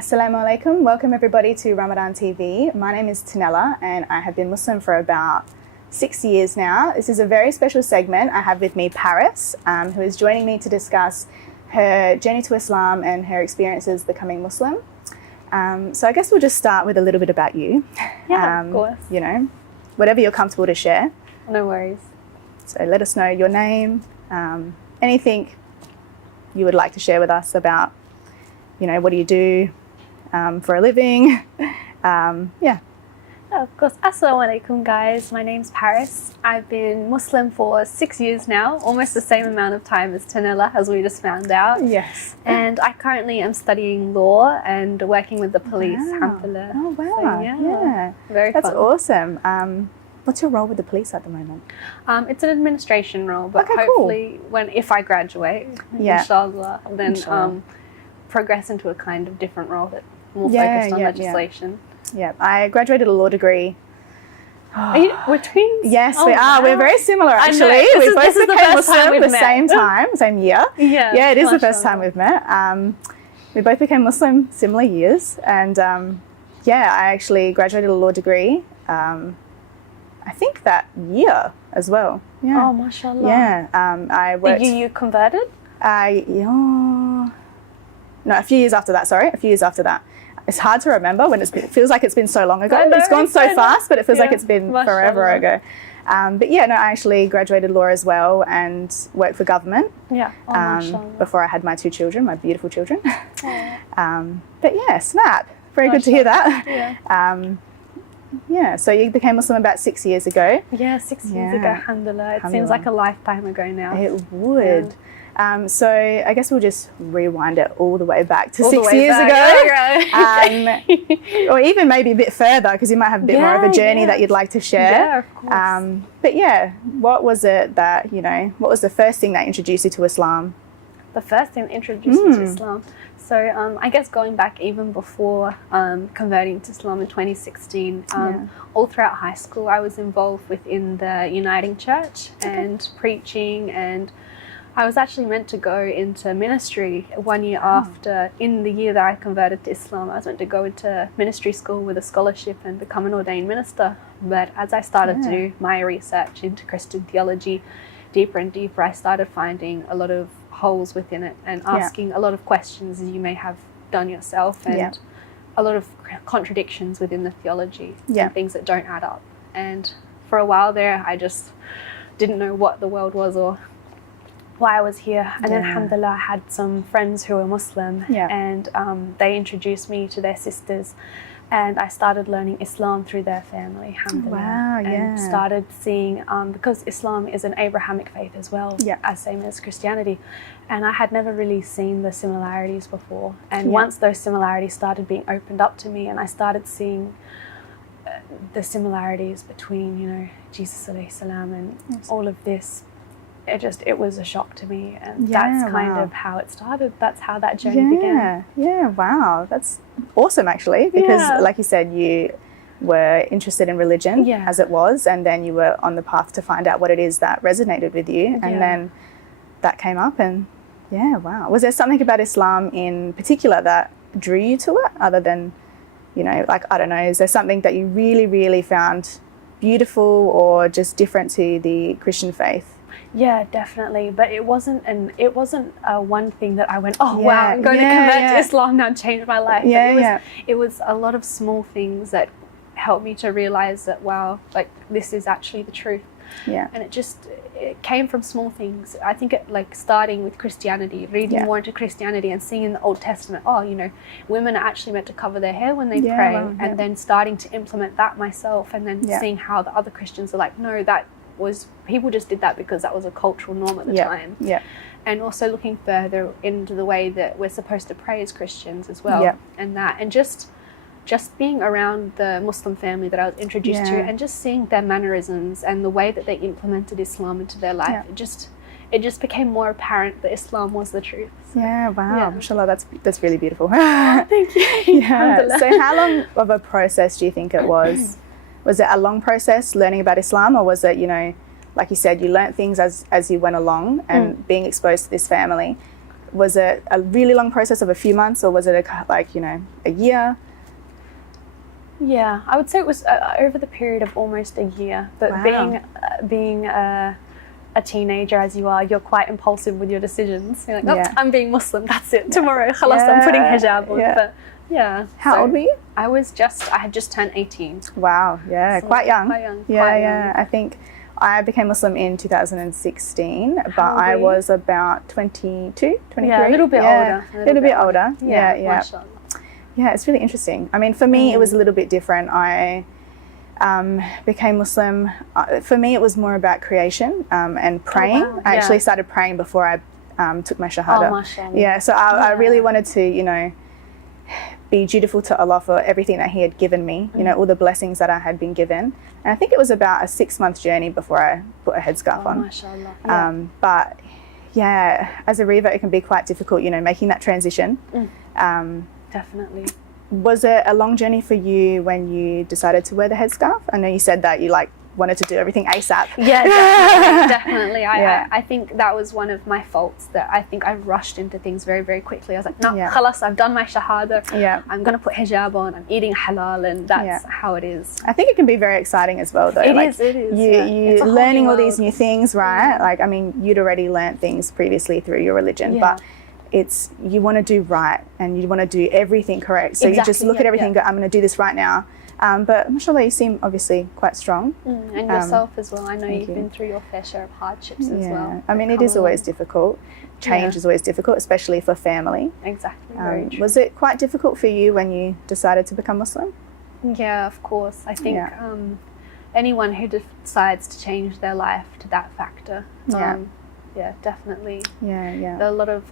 Assalamu alaikum. Welcome everybody to Ramadan TV. My name is Tanella and I have been Muslim for about 6 years now. This is a very special segment. I have with me Paris, who is joining me to discuss her journey to Islam and her experiences becoming Muslim. So I guess we'll just start with a little bit about you. Yeah, of course. You know, whatever you're comfortable to share. No worries. So let us know your name, anything you would like to share with us about, you know, what do you do for a living? Yeah, of course. Assalamu alaikum, guys. My name's Paris. I've been Muslim for 6 years now, almost the same amount of time as Tanella, as we just found out. Yes. And I currently am studying law and working with the police. Wow. Alhamdulillah. Oh, wow. So, Yeah. Very That's fun. awesome. What's your role with the police at the moment? It's an administration role, but Okay, cool. hopefully if I graduate, Yeah. inshallah, then Inshallah. progress into a kind of different role that more Yeah, focused on yeah, legislation. Yeah, I graduated a law degree. We're twins? Yes, Oh, we are. wow. We're very similar, I know. actually. This We is both the became first time Muslim we've the met. same time, same year. Yeah, Yeah, it is the first mashallah. time we've met. We both became Muslim similar years. And yeah, I actually graduated a law degree, I think that year as well. Yeah. Oh, mashallah. Yeah. I worked... You converted? No, a few years after that, sorry. A few years after that. It's hard to remember when it feels like it's been so long ago. I know, It's gone so I know. fast, but it feels like Yeah, it's been mashallah. forever ago. But yeah, no, I actually graduated law as well and worked for government Yeah. Oh, mashallah. before I had my 2 children, my beautiful children. Oh, But yeah, snap. Very good to hear that. yeah. Yeah, so you became Muslim about 6 years ago. Yeah, 6 years Yeah. ago, alhamdulillah. It seems Alhamdulillah. like a lifetime ago now. It would. So I guess we'll just rewind it all the way back to All the 6 way years back. ago. Okay. Or even maybe a bit further, because you might have a bit more of a Yeah, journey yeah. that you'd like to share. Yeah, of course. But yeah, what was it that, you know, what was the first thing that introduced you to Islam? The first thing that introduced me to Islam. So I guess going back even before converting to Islam in 2016, all throughout high school I was involved within the Uniting Church and preaching, and I was actually meant to go into ministry 1 year after, in the year that I converted to Islam. I was meant to go into ministry school with a scholarship and become an ordained minister. But as I started to do my research into Christian theology deeper and deeper, I started finding a lot of holes within it and asking a lot of questions, as you may have done yourself, and a lot of contradictions within the theology and things that don't add up. And for a while there, I just didn't know what the world was or why I was here. And then alhamdulillah, I had some friends who were Muslim, and they introduced me to their sisters, and I started learning Islam through their family, alhamdulillah. Wow, and started seeing, because Islam is an Abrahamic faith as well, as same as Christianity, and I had never really seen the similarities before. And once those similarities started being opened up to me, and I started seeing the similarities between, you know, Jesus alayhi salam and all of this, it was a shock to me, and that's kind of how it started. That's how that journey began. Yeah, wow, that's awesome actually, because like you said, you were interested in religion as it was, and then you were on the path to find out what it is that resonated with you, and then that came up, and wow. Was there something about Islam in particular that drew you to it, other than, you know, like, I don't know, is there something that you really, really found beautiful or just different to the Christian faith? Yeah, definitely. But it wasn't one thing that I went, oh wow, I'm going to convert to Islam now and change my life. It was a lot of small things that helped me to realize that, wow, like, this is actually the truth. And it came from small things. I think it, like, starting with Christianity, reading more into Christianity and seeing in the Old Testament, oh, you know, women are actually meant to cover their hair when they pray, and then starting to implement that myself, and then seeing how the other Christians are like, no, that was, people just did that because that was a cultural norm at the time. And also looking further into the way that we're supposed to pray as Christians as well, and just being around the Muslim family that I was introduced to, and just seeing their mannerisms and the way that they implemented Islam into their life, it just became more apparent that Islam was the truth. Wow, mashallah, that's really beautiful. Thank you. So how long of a process do you think it was? Was it a long process learning about Islam, or was it, you know, like you said, you learnt things as you went along and being exposed to this family? Was it a really long process of a few months, or was it a year? Yeah, I would say it was over the period of almost a year. But Wow. being a teenager as you are, you're quite impulsive with your decisions. You're like, oh, Yeah. I'm being Muslim. That's it. Tomorrow, khalas, I'm putting hijab on. Yeah. But yeah. How old were you? I had just turned 18. Wow. Yeah, So quite young. Quite young. Yeah, quite yeah. young. I think I became Muslim in 2016, but old I were you? was about 22, 23. Yeah, a little bit older. A little bit older. Yeah, yeah. Mashallah. Yeah, it's really interesting. I mean, for me, it was a little bit different. I became Muslim. For me, it was more about creation and praying. wow. I actually Yeah. started praying before I took my Shahada. Oh, mashallah. Yeah, so I really wanted to, be dutiful to Allah for everything that He had given me, all the blessings that I had been given. And I think it was about a 6-month journey before I put a headscarf on. Mashallah. Yeah. But yeah, as a revert, it can be quite difficult, making that transition. Definitely. Was it a long journey for you when you decided to wear the headscarf? I know you said that you wanted to do everything ASAP. Yeah, definitely. Definitely. Yeah. I think that was one of my faults, that I think I rushed into things very, very quickly. I was like, no, Yeah. khalas, I've done my shahada. Yeah. I'm going to put hijab on. I'm eating halal, and that's how it is. I think it can be very exciting as well, though. It is. Yeah. It's You a whole learning new all these world. new things, right? I mean, you'd already learnt things previously through your religion, Yeah. but you want to do right and you want to do everything correct. So you just Exactly, look at yeah, everything and go, I'm going to do this right now. But mashallah, you seem obviously quite strong. And yourself as well. I know you've you. been through your fair share of hardships as well. I mean, that it come is always along. difficult. Change is always difficult, especially for family. Exactly. Very true. Was it quite difficult for you when you decided to become Muslim? Yeah, of course. I think Yeah. anyone who decides to change their life to that factor, Yeah. definitely. Yeah, There yeah. are a lot of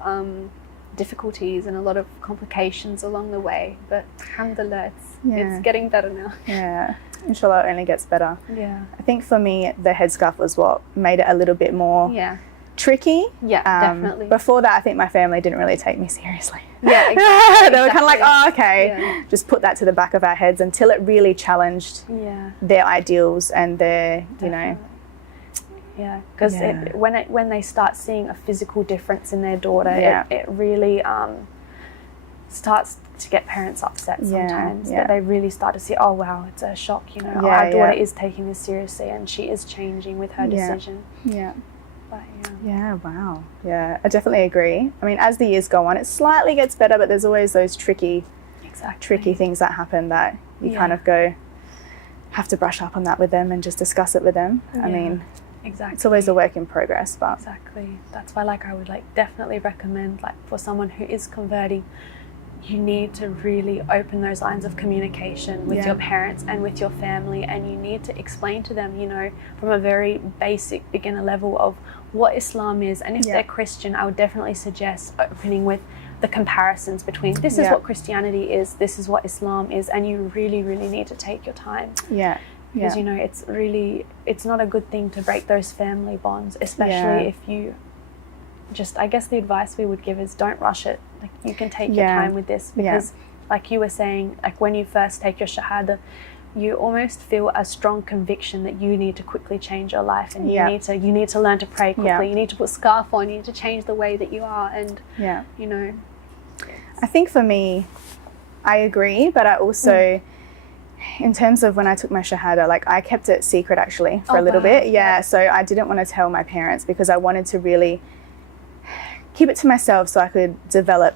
difficulties and a lot of complications along the way, but alhamdulillah, it's getting better now. Yeah. Inshallah, it only gets better. Yeah. I think for me, the headscarf was what made it a little bit more Yeah. tricky. Yeah, definitely. Before that, I think my family didn't really take me seriously. Yeah, exactly. They were kind of like, oh, okay, Yeah. just put that to the back of our heads, until it really challenged Yeah. their ideals and their, Definitely. Yeah, because Yeah. when they start seeing a physical difference in their daughter, Yeah. it really starts to get parents upset sometimes. yeah. That they really start to see, oh wow, it's a shock. Yeah, our daughter yeah. is taking this seriously and she is changing with her Yeah. decision. yeah. But Yeah, wow. Yeah, I definitely agree. I mean, as the years go on, it slightly gets better, but there's always those tricky things that happen that you kind of have to brush up on that with them and just discuss it with them. I Yeah. mean, Exactly. it's always a work in progress, but Exactly. That's why, I would definitely recommend, for someone who is converting, you need to really open those lines of communication with your parents and with your family, and you need to explain to them, from a very basic beginner level of what Islam is. And if they're Christian, I would definitely suggest opening with the comparisons between this is what Christianity is, this is what Islam is, and you really, really need to take your time. yeah. Because it's not a good thing to break those family bonds, especially if you I guess the advice we would give is don't rush it. You can take your time with this, because like you were saying, when you first take your shahada, you almost feel a strong conviction that you need to quickly change your life, and you need to learn to pray quickly, you need to put scarf on, you need to change the way that you are, and I think for me, I agree, but I also in terms of when I took my shahada, I kept it secret actually for a little bit. Yeah, so I didn't want to tell my parents, because I wanted to really keep it to myself so I could develop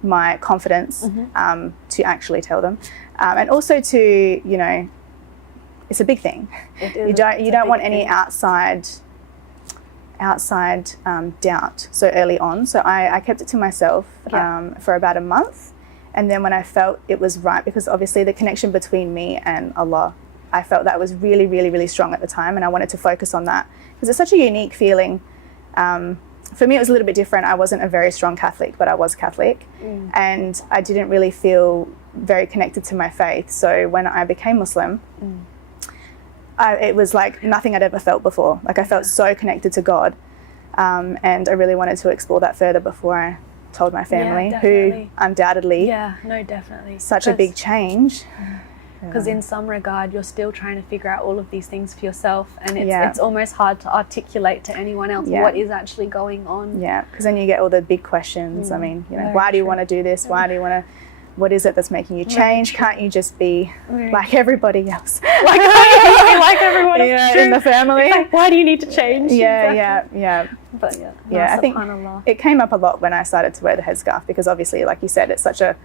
my confidence to actually tell them. And also to, it's a big thing. You don't want any outside doubt so early on. So I kept it to myself for about a month. And then when I felt it was right, because obviously the connection between me and Allah, I felt that was really, really, really strong at the time, and I wanted to focus on that because it's such a unique feeling. For me, it was a little bit different. I wasn't a very strong Catholic, but I was Catholic, and I didn't really feel very connected to my faith. So when I became Muslim, it was like nothing I'd ever felt before. I felt so connected to God, and I really wanted to explore that further before I told my family, who undoubtedly definitely such a big change. because in some regard you're still trying to figure out all of these things for yourself, and it's almost hard to articulate to anyone else what is actually going on. Yeah, because then you get all the big questions. I mean, you know, why do you want to do this? Why do you want to, what is it that's making you change? Can't you just be like everybody else? like everyone else in the family. Like, why do you need to change? Yeah. But I think it came up a lot when I started to wear the headscarf, because obviously, like you said, it's such a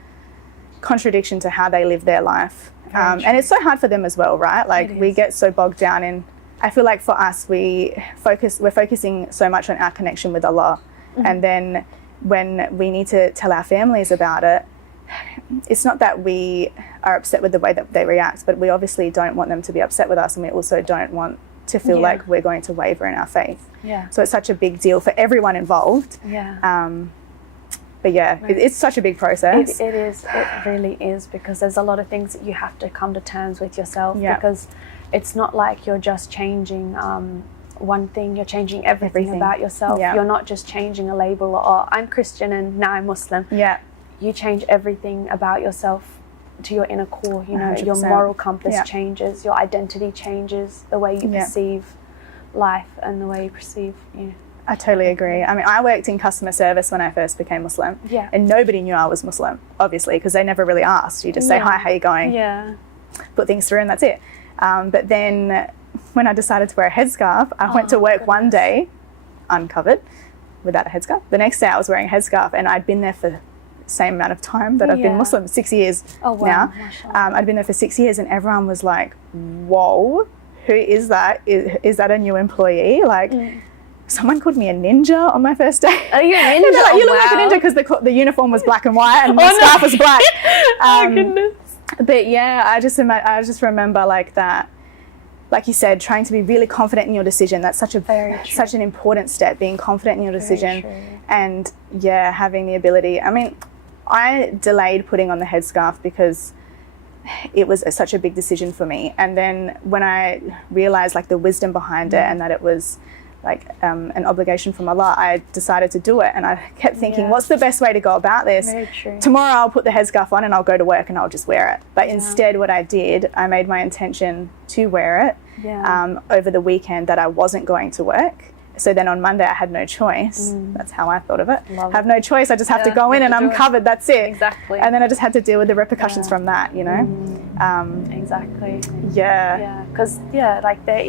contradiction to how they live their life. And it's so hard for them as well, right? Like we get so bogged down in, I feel like for us, we're focusing so much on our connection with Allah. And then when we need to tell our families about it, it's not that we are upset with the way that they react, but we obviously don't want them to be upset with us, and we also don't want to feel like we're going to waver in our faith. So it's such a big deal for everyone involved. But it's such a big process. It is. It really is, because there's a lot of things that you have to come to terms with yourself, because it's not like you're just changing one thing, you're changing everything. About yourself. You're not just changing a label, or I'm Christian and now I'm Muslim. You change everything about yourself to your inner core. You know, 100%. Your moral compass changes, your identity changes, the way you perceive life and the way you perceive you. I totally agree. I mean, I worked in customer service when I first became Muslim, and nobody knew I was Muslim, obviously, because they never really asked. You just say, hi, how you going? Put things through and that's it. But then when I decided to wear a headscarf, I went to work one day uncovered without a headscarf. The next day I was wearing a headscarf, and I'd been there for the same amount of time that I've been Muslim, 6 years now. I'd been there for 6 years, and everyone was like, whoa, who is that? Is that a new employee? Like, someone called me a ninja on my first day. Are you a ninja? Like, you look like a ninja, because the uniform was black and white and the scarf was black. Oh goodness. But yeah, I just remember like that. Like you said, trying to be really confident in your decision. That's such an important step, being confident in your decision. And having the ability. I mean, I delayed putting on the headscarf because it was such a big decision for me. And then when I realized like the wisdom behind it, and that it was like an obligation from Allah, I decided to do it. And I kept thinking, what's the best way to go about this? Tomorrow I'll put the headscarf on and I'll go to work and I'll just wear it. But instead what I did, I made my intention to wear it over the weekend that I wasn't going to work. So then on Monday I had no choice. That's how I thought of it. Have no choice. I just have to go in and I'm covered. That's it. Exactly. And then I just had to deal with the repercussions from that, you know? Exactly. Yeah. Because like there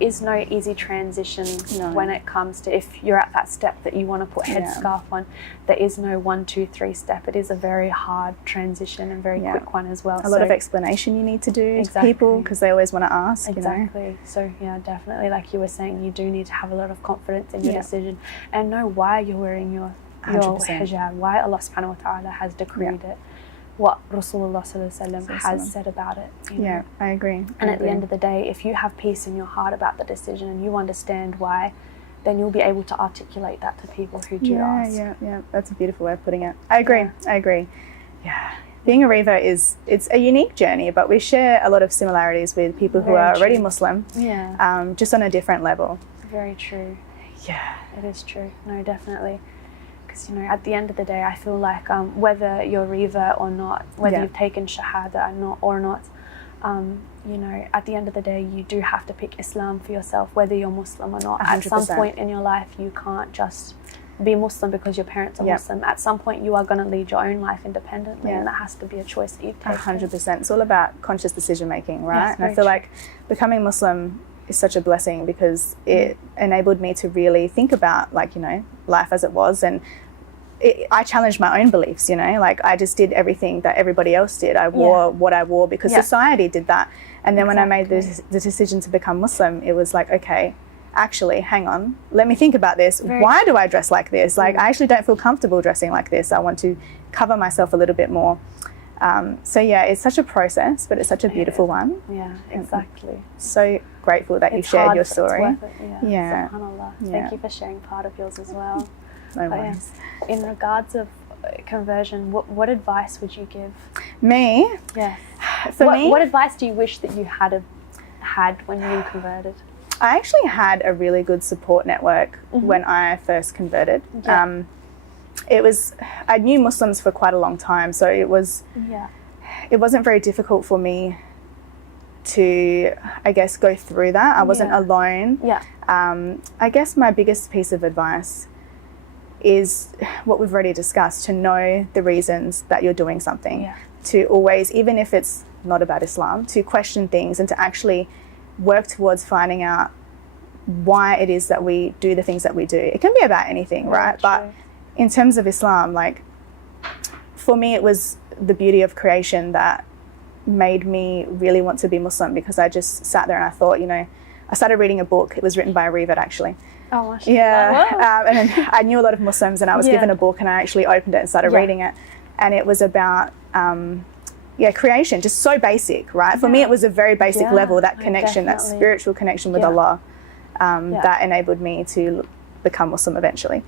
is no easy transition when it comes to, if you're at that step that you want to put headscarf on, there is no 1, 2, 3 step. It is a very hard transition and very quick one as well. A lot of explanation you need to do to people, because they always want to ask. Exactly. You know? So definitely, like you were saying, you do need to have a lot of confidence in your decision and know why you're wearing your hijab, why Allah subhanahu wa ta'ala has decreed it, what Rasulullah has said about it. You know? I agree. And at the end of the day, if you have peace in your heart about the decision and you understand why, then you'll be able to articulate that to people who do ask. Yeah. That's a beautiful way of putting it. I agree. Yeah. Being a Reva it's a unique journey, but we share a lot of similarities with people who are already Muslim. Just on a different level. Very true. Yeah. It is true. No, definitely. Because, at the end of the day, I feel like whether you're Reva or not, whether you've taken Shahada or not, at the end of the day, you do have to pick Islam for yourself, whether you're Muslim or not. 100%. At some point in your life, you can't just be Muslim because your parents are Muslim. At some point, you are going to lead your own life independently, and that has to be a choice that you've taken. 100%. It's all about conscious decision making, right? And I feel like becoming Muslim is such a blessing, because it enabled me to really think about, like, life as it was, and I challenged my own beliefs, like I just did everything that everybody else did. I wore what I wore because society did that. And then when I made the decision to become Muslim, it was like, okay, actually, hang on, let me think about this. Why do I dress like this? Like, I actually don't feel comfortable dressing like this. I want to cover myself a little bit more. So it's such a process, but it's such a beautiful one. Yeah, exactly. So grateful that you shared your story. It's worth it. SubhanAllah. Thank you for sharing part of yours as well. No worries. In regards of conversion, what advice would you give? Me? Yes. What advice do you wish that you had when you converted? I actually had a really good support network when I first converted. I knew Muslims for quite a long time, so it was it wasn't very difficult for me to, I guess, go through that. I wasn't alone. Yeah. I guess my biggest piece of advice is what we've already discussed, to know the reasons that you're doing something. Yeah. To always, even if it's not about Islam, to question things and to actually work towards finding out why it is that we do the things that we do. It can be about anything, right? But in terms of Islam, like, for me, it was the beauty of creation that made me really want to be Muslim, because I just sat there and I thought, I started reading a book. It was written by a Revert, actually. Oh, mashallah. Yeah. And I knew a lot of Muslims, and I was given a book, and I actually opened it and started reading it. And it was about, creation, just so basic, right? For me, it was a very basic level, that connection, that spiritual connection with Allah, that enabled me to become Muslim eventually.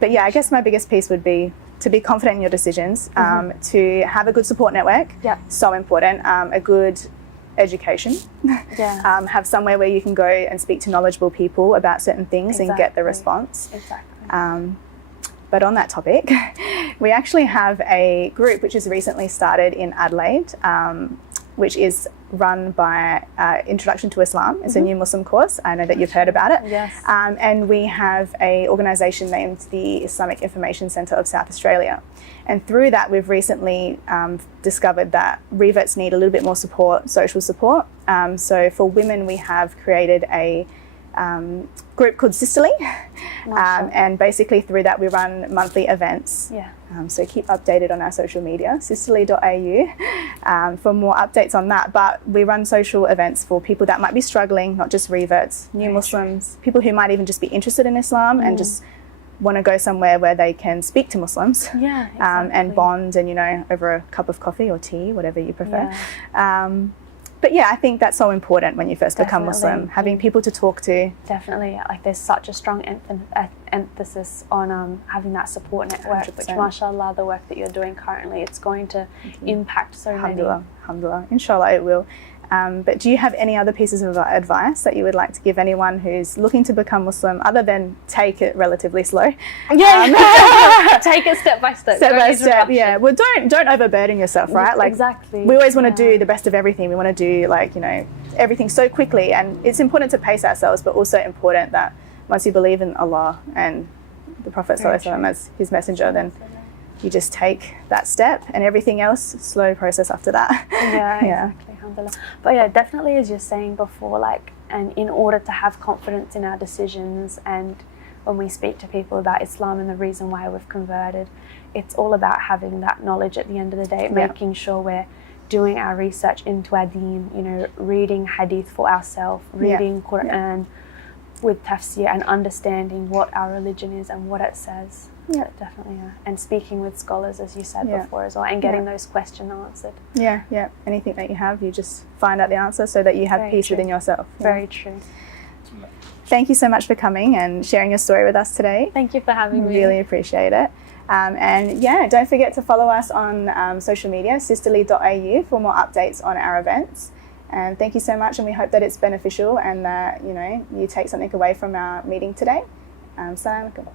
But yeah, I guess my biggest piece would be to be confident in your decisions, to have a good support network, so important, a good education, have somewhere where you can go and speak to knowledgeable people about certain things and get the response. Exactly. But on that topic, we actually have a group which has recently started in Adelaide, which is run by Introduction to Islam. It's a new Muslim course. I know that you've heard about it. Yes. And we have an organisation named the Islamic Information Centre of South Australia. And through that, we've recently discovered that reverts need a little bit more support, social support. So for women, we have created a group called Sisterly, and basically through that we run monthly events. So keep updated on our social media, sisterly.au, for more updates on that. But we run social events for people that might be struggling, not just reverts, new Muslims, people who might even just be interested in Islam and just want to go somewhere where they can speak to Muslims, and bond, and over a cup of coffee or tea, whatever you prefer. But yeah, I think that's so important when you first become Muslim, having people to talk to. Definitely. Like, there's such a strong emphasis on having that support network, 100%. which, mashallah, the work that you're doing currently, it's going to impact so many. Alhamdulillah. Inshallah it will. But do you have any other pieces of advice that you would like to give anyone who's looking to become Muslim, other than take it relatively slow? Take it step by step. Step by step, Well, don't overburden yourself, right? Like, exactly. We always want to do the best of everything. We want to do, everything so quickly. And it's important to pace ourselves, but also important that once you believe in Allah and the Prophet ﷺ as his messenger, then you just take that step, and everything else, slow process after that. Exactly. Alhamdulillah. But yeah, definitely, as you're saying before, and in order to have confidence in our decisions, and when we speak to people about Islam and the reason why we've converted, it's all about having that knowledge at the end of the day, making sure we're doing our research into our deen, reading hadith for ourselves, reading Quran with tafsir, and understanding what our religion is and what it says. Definitely. And speaking with scholars, as you said before as well, and getting those questions answered. Anything that you have, you just find out the answer so that you have peace within yourself. Very true. Thank you so much for coming and sharing your story with us today. Thank you for having me. Really appreciate it. And don't forget to follow us on social media, sisterly.au, for more updates on our events. And thank you so much, and we hope that it's beneficial and that you take something away from our meeting today. Assalamu alaikum.